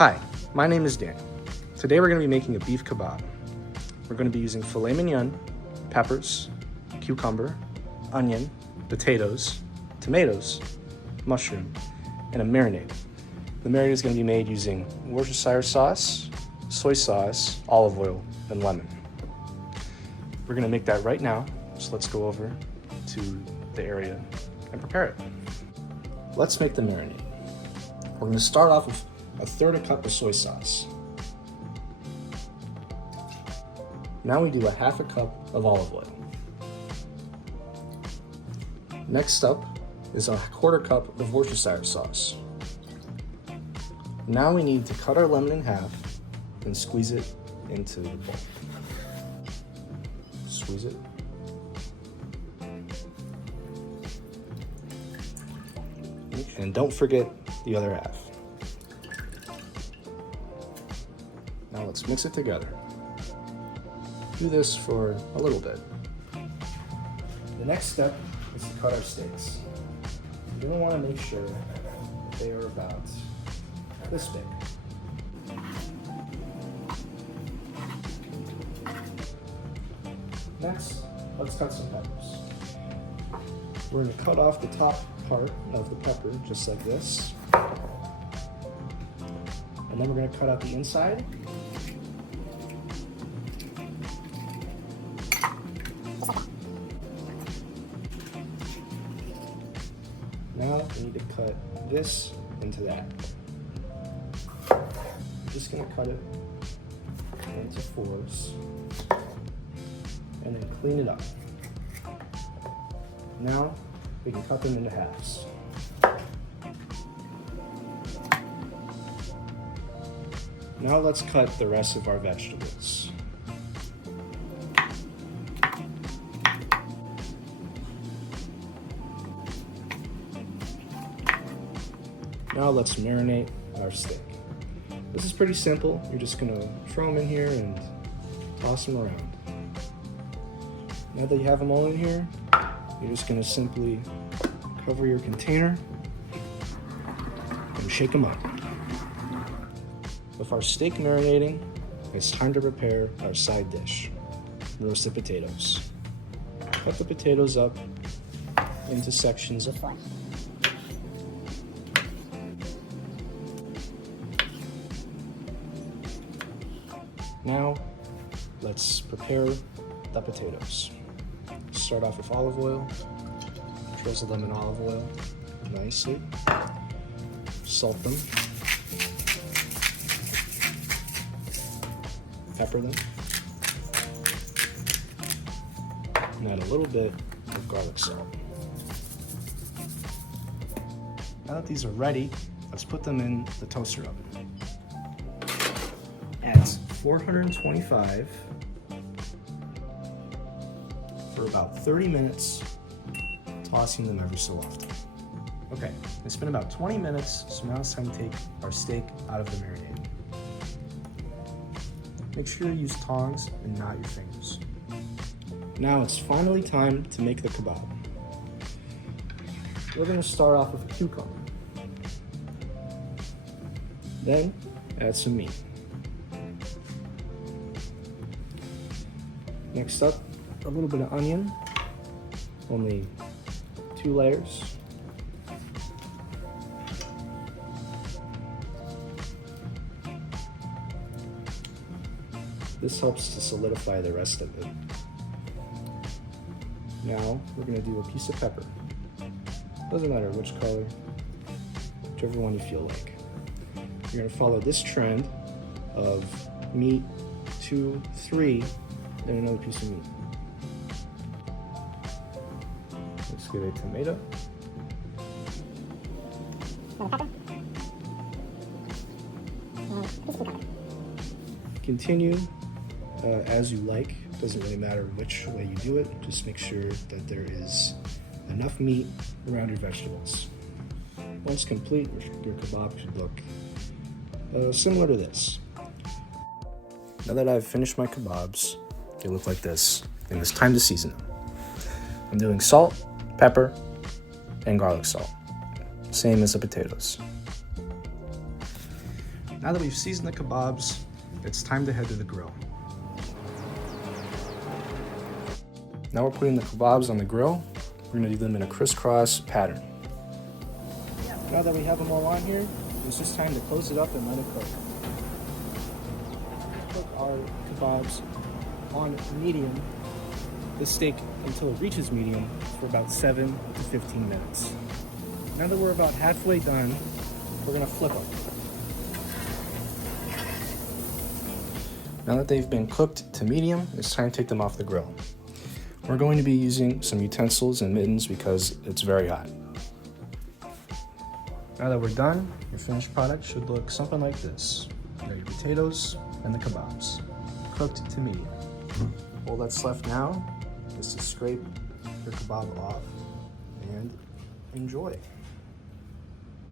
Hi, my name is Dan. Today we're going to be making a beef kebab. We're going to be using filet mignon, peppers, cucumber, onion, potatoes, tomatoes, mushroom, and a marinade. The marinade is going to be made using Worcestershire sauce, soy sauce, olive oil, and lemon. We're going to make that right now, so let's go over to the area and prepare it. Let's make the marinade. We're going to start off with a third a cup of soy sauce. Now we do a half a cup of olive oil. Next up is a quarter cup of Worcestershire sauce. Now we need to cut our lemon in half and squeeze it into the bowl. Squeeze it. And don't forget the other half. Now let's mix it together. Do this for a little bit. The next step is to cut our steaks. You're going to want to make sure that they are about this big. Next, let's cut some peppers. We're going to cut off the top part of the pepper just like this. And then we're going to cut out the inside. Now we need to cut this into that. I'm just going to cut it into fours and then clean it up. Now we can cut them into halves. Now let's cut the rest of our vegetables. Now let's marinate our steak. This is pretty simple. You're just gonna throw them in here and toss them around. Now that you have them all in here, you're just gonna simply cover your container and shake them up. With our steak marinating, it's time to prepare our side dish, roasted potatoes. Cut the potatoes up into sections of 4. Now, let's prepare the potatoes. Start off with olive oil, drizzle them in olive oil nicely, salt them, pepper them, and add a little bit of garlic salt. Now that these are ready, let's put them in the toaster oven. At 425 for about 30 minutes, tossing them every so often. Okay, it's been about 20 minutes, so now it's time to take our steak out of the marinade. Make sure you use tongs and not your fingers. Now it's finally time to make the kebab. We're going to start off with a cucumber. Then add some meat. Next up, a little bit of onion, only 2 layers. This helps to solidify the rest of it. Now we're going to do a piece of pepper. Doesn't matter which color, whichever one you feel like. You're going to follow this trend of meat, 2, 3, then another piece of meat. Let's get a tomato. Continue as you like. Doesn't really matter which way you do it. Just make sure that there is enough meat around your vegetables. Once complete, your kebab should look similar to this. Now that I've finished my kebabs, they look like this, and it's time to season them. I'm doing salt, pepper, and garlic salt, same as the potatoes. Now that we've seasoned the kebabs, it's time to head to the grill. Now we're putting the kebabs on the grill. We're gonna do them in a crisscross pattern. Now that we have them all on here, it's just time to close it up and let it cook. Cook our kebabs on medium, the steak until it reaches medium for about 7 to 15 minutes. Now that we're about halfway done, we're gonna flip them. Now that they've been cooked to medium, it's time to take them off the grill. We're going to be using some utensils and mittens because it's very hot. Now that we're done, your finished product should look something like this. You got your potatoes and the kebabs, cooked to medium. All that's left now is to scrape your kebab off and enjoy.